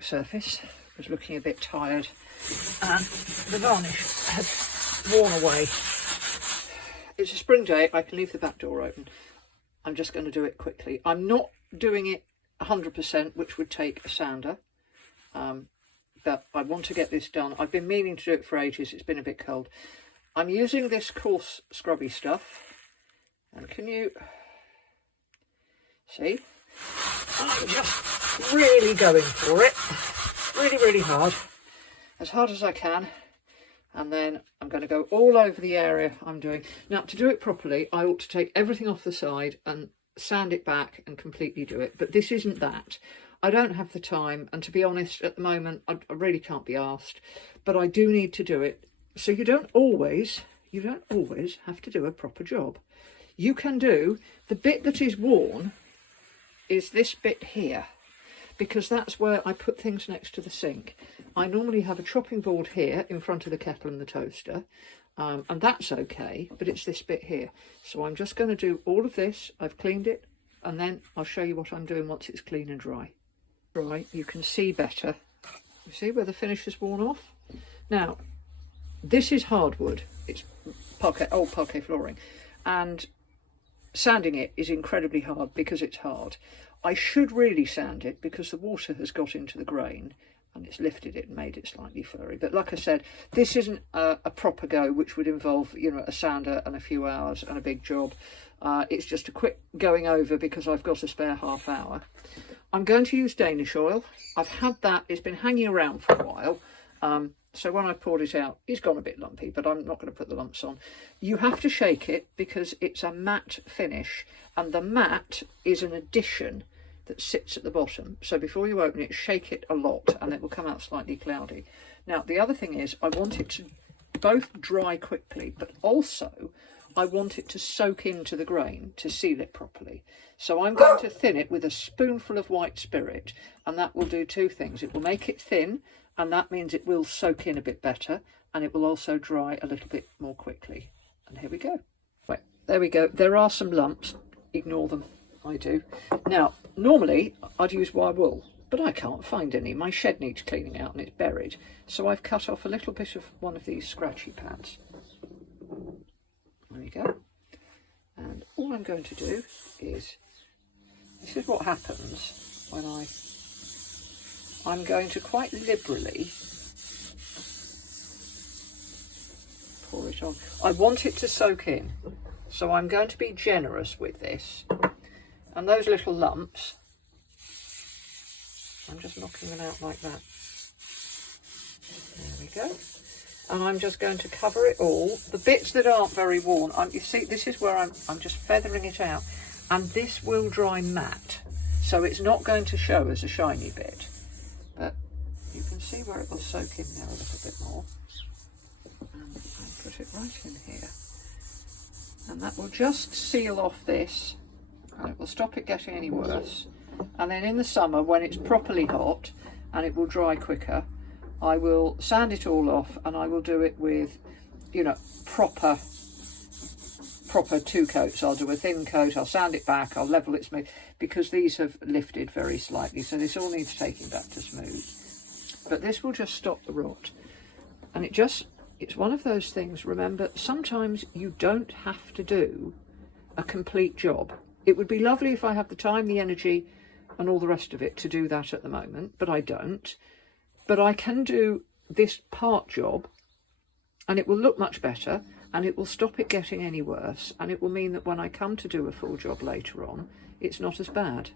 surface was looking a bit tired and the varnish had worn away. It's a spring day, I can leave the back door open. I'm just going to do it quickly. I'm not doing it 100%, which would take a sander, but I want to get this done. I've been meaning to do it for ages, it's been a bit cold. I'm using this coarse scrubby stuff, and can you see? I'm just really going for it, really hard as I can, and then I'm going to go all over the area I'm doing. Now, to do it properly, I ought to take everything off the side and sand it back and completely do it, but this isn't that. I don't have the time, and to be honest, at the moment, I really can't be asked, but I do need to do it. So you don't always have to do a proper job. You can do, the bit that is worn is this bit here, because that's where I put things next to the sink. I normally have a chopping board here in front of the kettle and the toaster, and that's okay, but it's this bit here. So I'm just going to do all of this. I've cleaned it, and then I'll show you what I'm doing once it's clean and dry. Right, you can see better. You see where the finish has worn off? Now, this is hardwood. It's parquet, old parquet flooring, and sanding it is incredibly hard because it's hard. I should really sand it because the water has got into the grain and it's lifted it and made it slightly furry. But like I said, this isn't a proper go, which would involve, you know, a sander and a few hours and a big job. It's just a quick going over because I've got a spare half hour. I'm going to use Danish oil. I've had that, it's been hanging around for a while. So when I poured it out, it's gone a bit lumpy, but I'm not going to put the lumps on. You have to shake it because it's a matte finish, and the matte is an addition that sits at the bottom. So before you open it, shake it a lot and it will come out slightly cloudy. Now, the other thing is I want it to both dry quickly, but also I want it to soak into the grain to seal it properly. So I'm going to thin it with a spoonful of white spirit, and that will do two things. It will make it thin, and that means it will soak in a bit better, and it will also dry a little bit more quickly. And here we go. Right, there we go. There are some lumps. Ignore them. I do. Now, normally I'd use wire wool, but I can't find any. My shed needs cleaning out and it's buried. So I've cut off a little bit of one of these scratchy pads. There we go. And all I'm going to do is, this is what happens when I'm going to quite liberally pour it on. I want it to soak in, so I'm going to be generous with this. And those little lumps, I'm just knocking them out like that. There we go. And I'm just going to cover it all. The bits that aren't very worn, you see, this is where I'm just feathering it out. And this will dry matte, so it's not going to show as a shiny bit. But you can see where it will soak in there a little bit more. And I'll put it right in here. And that will just seal off this, and it will stop it getting any worse. And then in the summer, when it's properly hot and it will dry quicker, I will sand it all off, and I will do it with, you know, proper two coats. I'll do a thin coat, I'll sand it back, I'll level it smooth, because these have lifted very slightly, so this all needs taking back to smooth. But this will just stop the rot. And it's one of those things, remember, sometimes you don't have to do a complete job. It would be lovely if I have the time, the energy and all the rest of it to do that at the moment, but I don't. But I can do this part job and it will look much better, and it will stop it getting any worse, and it will mean that when I come to do a full job later on, it's not as bad.